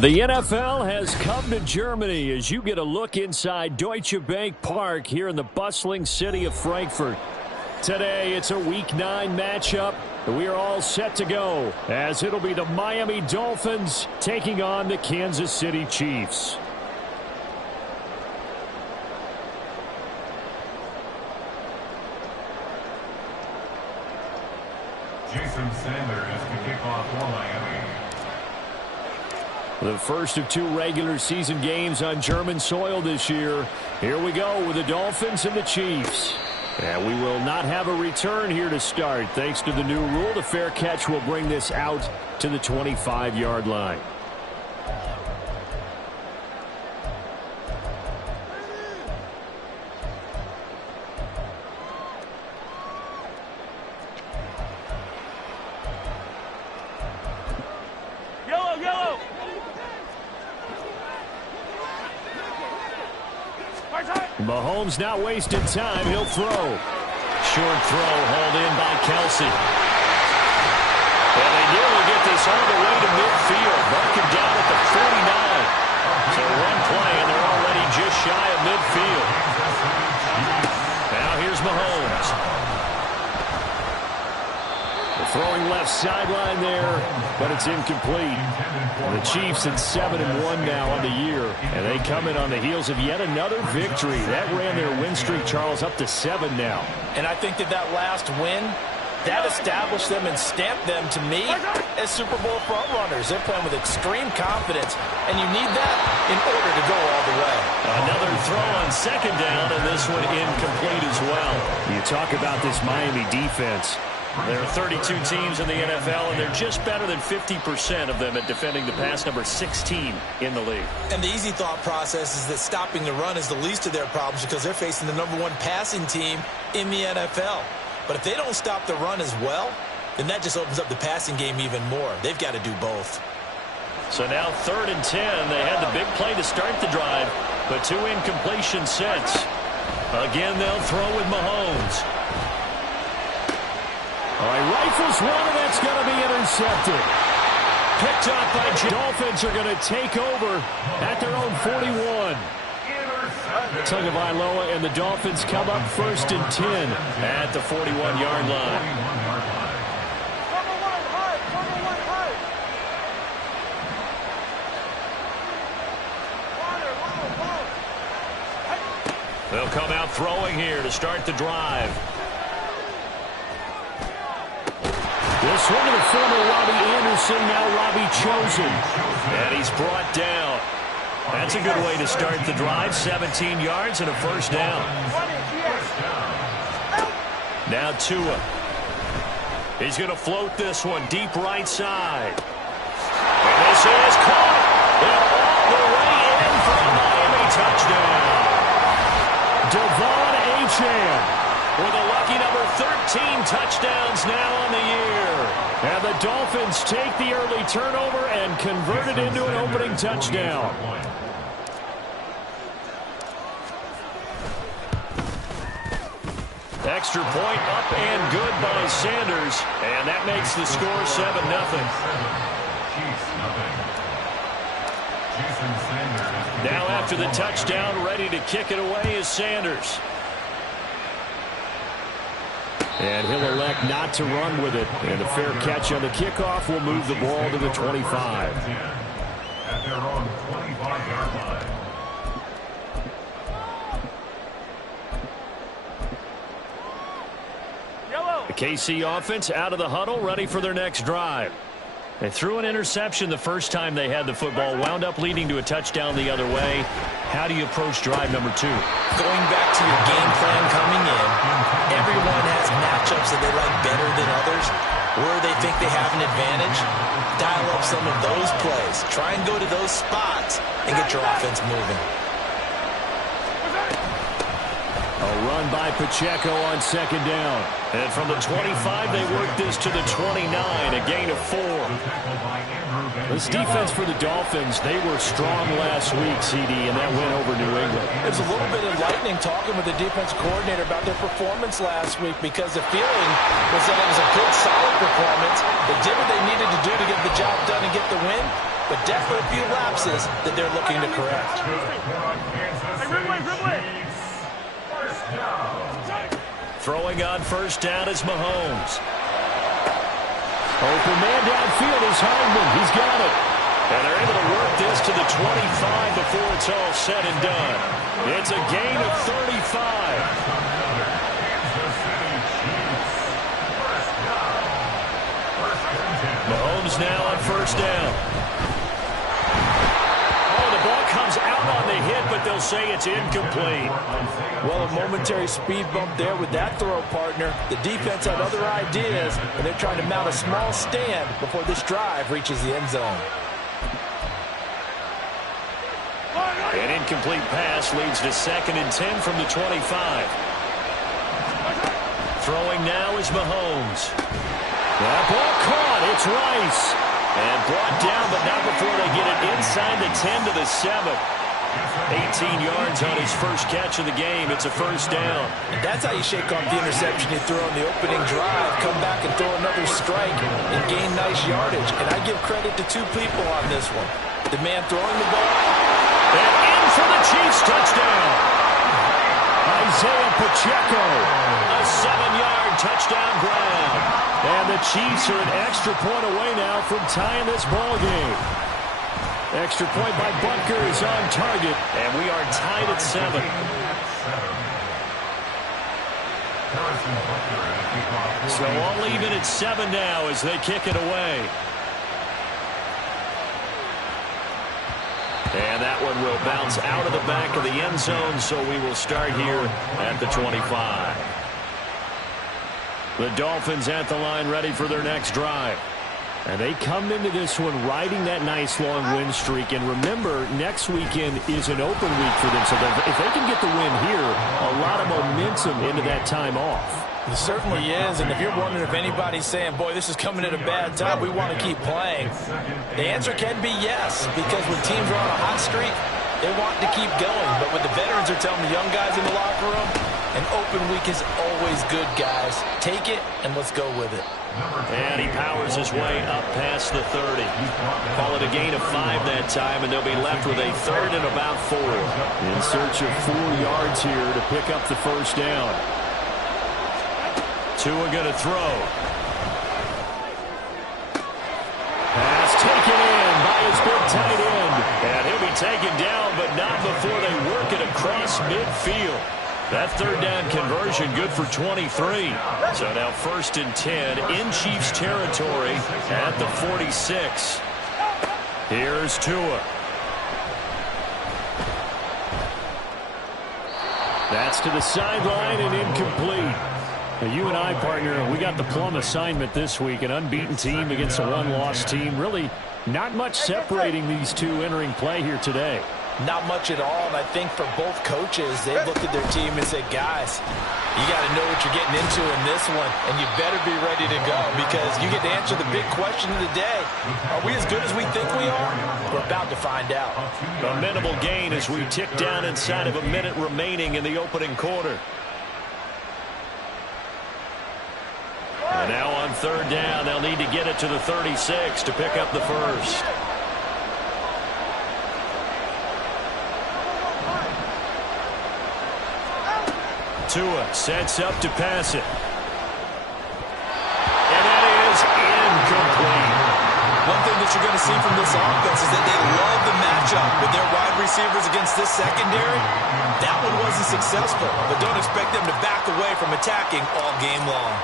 The NFL has come to Germany as you get a look inside Deutsche Bank Park here in the bustling city of Frankfurt. Today, it's a Week 9 matchup. We are all set to go as it'll be the Miami Dolphins taking on the Kansas City Chiefs. Jason Sanders to kick off for Miami. The first of 2 regular season games on German soil this year. Here we go with the Dolphins and the Chiefs. And we will not have a return here to start. Thanks to the new rule, the fair catch will bring this out to the 25-yard line. Mahomes not wasting time. He'll throw. Short throw hauled in by Kelsey. And they nearly get this all the way to midfield. Mark him down at the 49. So one play, and they're already just shy of midfield. Now here's Mahomes. The throwing left sideline there, but it's incomplete. The Chiefs at 7-1 now on the year, and they come in on the heels of yet another victory. That ran their win streak, Charles, up to 7 now. And I think that last win, that established them and stamped them, to me, as Super Bowl frontrunners. They're playing with extreme confidence, and you need that in order to go all the way. Another throw on second down, and this one incomplete as well. You talk about this Miami defense. There are 32 teams in the NFL, and they're just better than 50% of them at defending the pass, number 16 in the league. And the easy thought process is that stopping the run is the least of their problems because they're facing the #1 passing team in the NFL. But if they don't stop the run as well, then that just opens up the passing game even more. They've got to do both. So now 3rd and 10. They had the big play to start the drive, but 2 incompletions since. Again, they'll throw with Mahomes. All right, rifles one, and that's going to be intercepted. Picked up by Dolphins are going to take over at their own 41. Tagovailoa and the Dolphins come up 1st and 10 at the 41-yard line. They'll come out throwing here to start the drive. This one to the former Robbie Anderson, now Robbie Chosen. And he's brought down. That's a good way to start the drive. 17 yards and a 1st down. Now Tua. He's going to float this one deep right side. And this is caught. And all the way in for a Miami touchdown. Devon Achane with a lucky number 13 touchdowns now on the year. And the Dolphins take the early turnover and convert it into an opening touchdown. Extra point up and good by Sanders. And that makes the score 7-0. Now after the touchdown, ready to kick it away is Sanders. And he'll elect not to run with it. And a fair catch on the kickoff will move the ball to the 25. At their own 25-yard line. The KC offense out of the huddle, ready for their next drive. They threw an interception the first time they had the football, wound up leading to a touchdown the other way. How do you approach drive number 2? Going back to your game plan coming in, everyone has matchups that they like better than others, where they think they have an advantage. Dial up some of those plays. Try and go to those spots and get your offense moving. A A run by Pacheco on second down. And from the 25, they work this to the 29, a gain of 4. This defense for the Dolphins, they were strong last week, CD, and that win over New England. It was a little bit enlightening talking with the defense coordinator about their performance last week because the feeling was that it was a good, solid performance. They did what they needed to do to get the job done and get the win, but definitely a few lapses that they're looking to correct. Throwing on first down is Mahomes. Open man downfield is Hardman. He's got it. And they're able to work this to the 25 before it's all said and done. It's a gain of 35. Mahomes now on first down. Comes out on the hit, but they'll say it's incomplete. Well, a momentary speed bump there with that throw partner. The defense had other ideas, and they're trying to mount a small stand before this drive reaches the end zone. An incomplete pass leads to 2nd and 10 from the 25. Throwing now is Mahomes. That ball caught. It's Rice. And brought down, but not before they get it inside the 10 to the 7. 18 yards on his first catch of the game. It's a first down. And that's how you shake off the interception you threw on the opening drive. Come back and throw another strike and gain nice yardage. And I give credit to two people on this one. The man throwing the ball. And in for the Chiefs touchdown. Isaiah Pacheco. A 7-yard touchdown grab. And the Chiefs are an extra point away now from tying this ball game. Extra point by Butker is on target, and we are tied at 7. So all even at 7 now as they kick it away. And that one will bounce out of the back of the end zone, so we will start here at the 25. The Dolphins at the line ready for their next drive. And they come into this one riding that nice long win streak. And remember, next weekend is an open week for them. So if they can get the win here, a lot of momentum into that time off. It certainly is. And if you're wondering if anybody's saying, boy, this is coming at a bad time, we want to keep playing, the answer can be yes. Because when teams are on a hot streak, they want to keep going. But what the veterans are telling the young guys in the locker room, an open week is always good, guys. Take it, and let's go with it. And he powers his way up past the 30. Call it a gain of 5 that time, and they'll be left with a 3rd and about 4. In search of 4 yards here to pick up the first down. Tua going to throw. Pass taken in by his big tight end. And he'll be taken down, but not before they work it across midfield. That 3rd down conversion good for 23. So now 1st and 10 in Chiefs territory at the 46. Here's Tua. That's to the sideline and incomplete. Now, you and I, partner, we got the plum assignment this week. An unbeaten team against a one-loss team. Really not much separating these two entering play here today. Not much at all, and I think for both coaches, they've looked at their team and said, guys, you got to know what you're getting into in this one, and you better be ready to go because you get to answer the big question of the day. Are we as good as we think we are? We're about to find out. A minimal gain as we tick down inside of a minute remaining in the opening quarter. And now on 3rd down, they'll need to get it to the 36 to pick up the first. Tua sets up to pass it. And that is incomplete. One thing that you're going to see from this offense is that they love the matchup with their wide receivers against this secondary. That one wasn't successful, but don't expect them to back away from attacking all game long.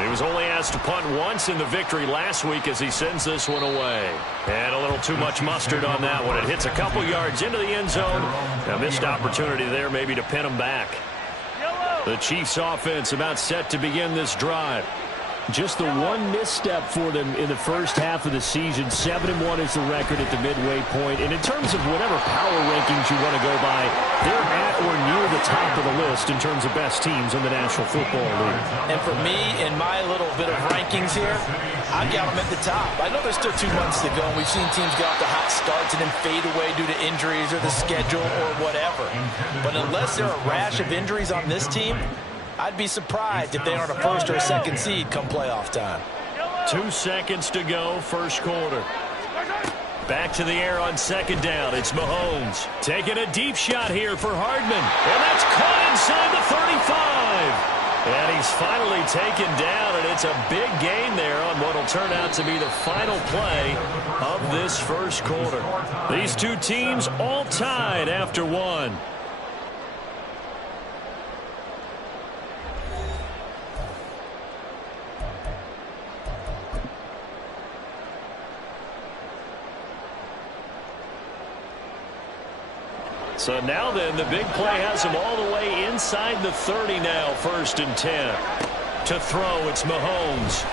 He was only asked to punt once in the victory last week as he sends this one away. And a little too much mustard on that one. It hits a couple yards into the end zone. A missed opportunity there maybe to pin him back. The Chiefs offense about set to begin this drive. Just the one misstep for them in the first half of the season. 7-1 is the record at the midway point. And in terms of whatever power rankings you want to go by, they're at or near the top of the list in terms of best teams in the National Football League. And for me, in my little bit of rankings here, I've got them at the top. I know there's still 2 months to go, and we've seen teams get off to hot starts and then fade away due to injuries or the schedule or whatever. But unless there are a rash of injuries on this team, I'd be surprised if they aren't a first or a second seed come playoff time. 2 seconds to go, first quarter. Back to the air on second down. It's Mahomes taking a deep shot here for Hardman. And that's caught inside the 35. And he's finally taken down, and it's a big gain there on what will turn out to be the final play of this first quarter. These two teams all tied after one. So now then, the big play has him all the way inside the 30 now, 1st and 10. To throw, it's Mahomes.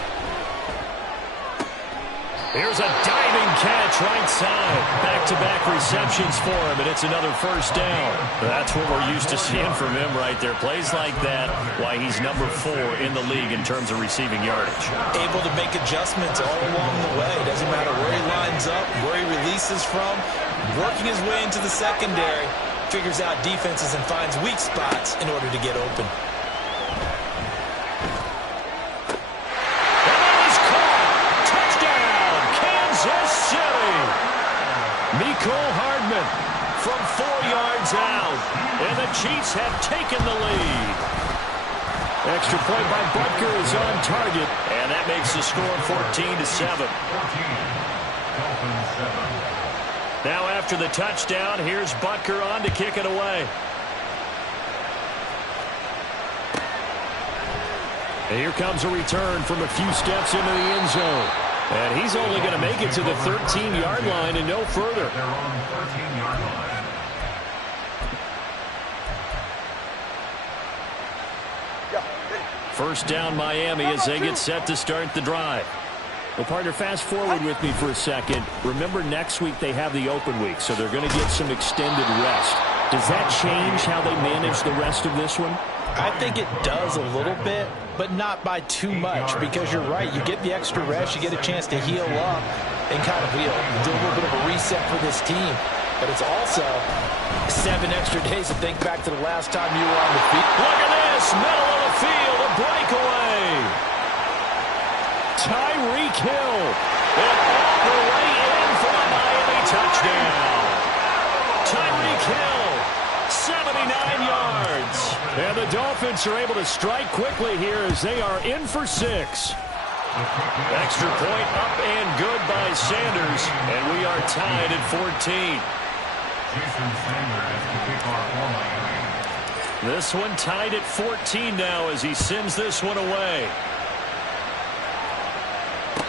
Here's a diving catch right side. Back-to-back receptions for him, and it's another first down. That's what we're used to seeing from him right there. Plays like that, why he's number 4 in the league in terms of receiving yardage. Able to make adjustments all along the way. Doesn't matter where he lines up, where he releases from. Working his way into the secondary, figures out defenses and finds weak spots in order to get open. And that is caught. Touchdown, Kansas City. Mecole Hardman from 4 yards out, and the Chiefs have taken the lead. Extra point by Butker is on target, and that makes the score 14-7. Now after the touchdown, here's Butker on to kick it away. And here comes a return from a few steps into the end zone. And he's only going to make it to the 13-yard line and no further. They're on the 13-yard line. First down Miami as they get set to start the drive. Well, partner, fast forward with me for a second. Remember, next week they have the open week, so they're going to get some extended rest. Does that change how they manage the rest of this one? I think it does a little bit, but not by too much, because you're right. You get the extra rest, you get a chance to heal up and kind of do a little bit of a reset for this team. But it's also 7 extra days to think back to the last time you were on the field. Look at this, middle of the field, a breakaway. Tyreek Hill, and all the way in for a Miami touchdown. Tyreek Hill, 79 yards. And the Dolphins are able to strike quickly here as they are in for 6. Extra point up and good by Sanders, and we are tied at 14. Jason Sanders to kick off for Miami. This one tied at 14 now as he sends this one away.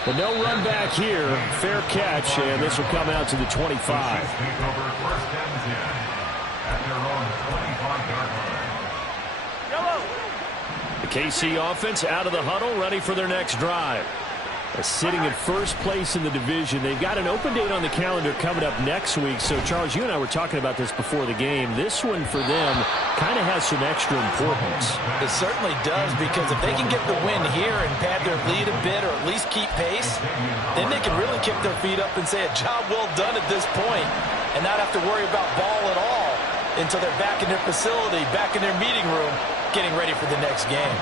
But no run back here. Fair catch, and this will come out to the 25. Chiefs take over 1st and 10 at their own 25-yard line. The KC offense out of the huddle, ready for their next drive. Sitting at first place in the division. They've got an open date on the calendar coming up next week. So, Charles, you and I were talking about this before the game. This one for them kind of has some extra importance. It certainly does, because if they can get the win here and pad their lead a bit or at least keep pace, then they can really kick their feet up and say a job well done at this point and not have to worry about ball at all until they're back in their facility, back in their meeting room, getting ready for the next game.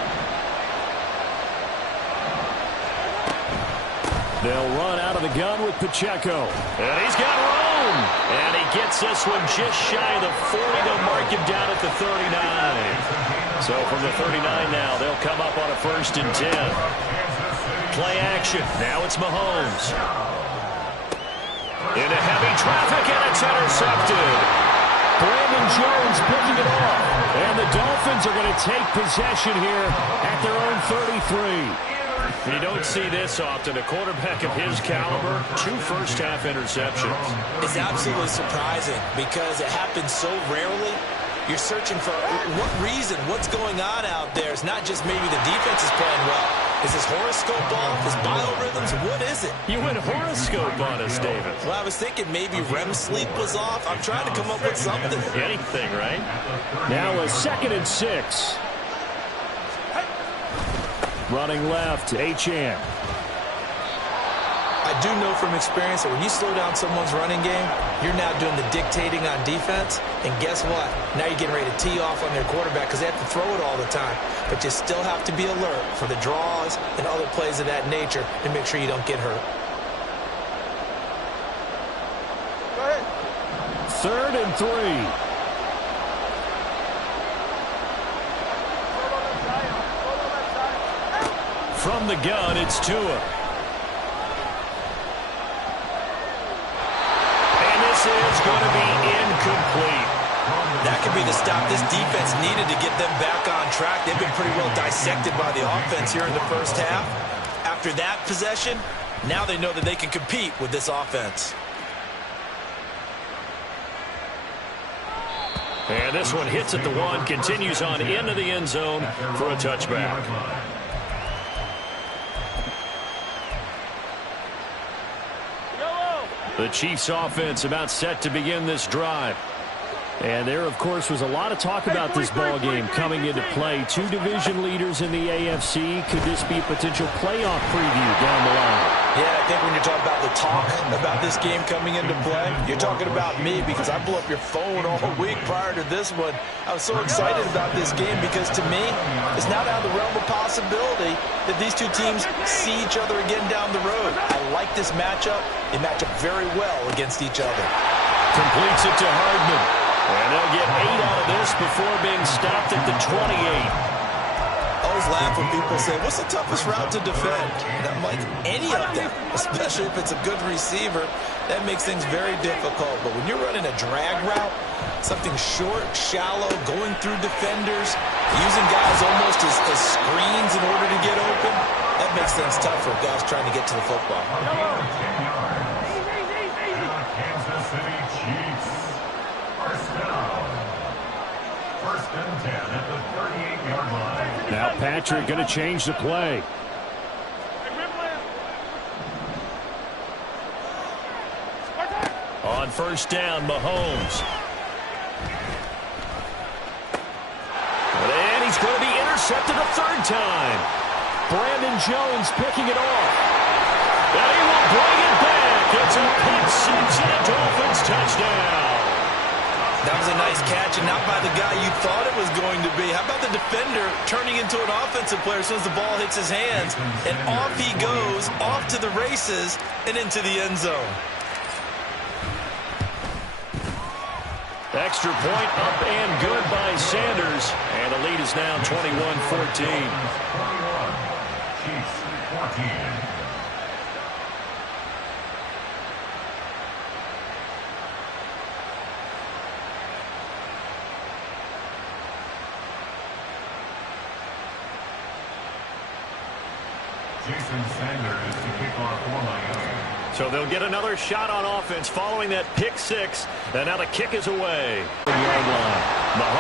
They'll run out of the gun with Pacheco. And he's got room. And he gets this one just shy of the 40. They'll mark him down at the 39. So from the 39 now, they'll come up on a 1st and 10. Play action. Now it's Mahomes. Into heavy traffic, and it's intercepted. Brandon Jones picking it off. And the Dolphins are going to take possession here at their own 33. You don't see this often. A quarterback of his caliber, 2 first-half interceptions. It's absolutely surprising because it happens so rarely. You're searching for what reason, what's going on out there. It's not just maybe the defense is playing well. Is his horoscope off? His biorhythms? What is it? You went horoscope on us, David. Well, I was thinking maybe REM sleep was off. I'm trying to come up with something. Anything, right? Now a 2nd and 6. Running left, Achane. I do know from experience that when you slow down someone's running game, you're now doing the dictating on defense. And guess what? Now you're getting ready to tee off on their quarterback because they have to throw it all the time. But you still have to be alert for the draws and other plays of that nature to make sure you don't get hurt. 3rd and 3. From the gun, it's Tua. And this is going to be incomplete. That could be the stop this defense needed to get them back on track. They've been pretty well dissected by the offense here in the first half. After that possession, now they know that they can compete with this offense. And this one hits at the 1, continues on into the end zone for a touchback. The Chiefs offense about set to begin this drive. And there, of course, was a lot of talk about this ball game coming into play. 2 division leaders in the AFC. Could this be a potential playoff preview down the line? Yeah, I think when you're talking about the talk about this game coming into play, you're talking about me because I blew up your phone all week prior to this one. I was so excited about this game because to me, it's now down the realm of possibility that these two teams see each other again down the road. I like this matchup. They match up very well against each other. Completes it to Hardman. And they'll get 8 out of this before being stopped at the 28. I always laugh when people say, what's the toughest route to defend? And I'm like, any of them, especially if it's a good receiver. That makes things very difficult. But when you're running a drag route, something short, shallow, going through defenders, using guys almost as screens in order to get open, that makes things tough for guys trying to get to the football. Kansas City Chiefs. First and 10 at the 38-yard line. Now Patrick going to change the play. On first down, Mahomes. And he's going to be intercepted a 3rd time. Brandon Jones picking it off. And he will bring it back. It's a pick 6 and a Dolphins touchdown. That was a nice catch, and not by the guy you thought it was going to be. How about the defender turning into an offensive player as soon as the ball hits his hands? And off he goes, off to the races, and into the end zone. Extra point up and good by Sanders. And the lead is now 21-14. 21. Chiefs 14. So they'll get another shot on offense following that pick 6. And now the kick is away. Yard line. Mahomes.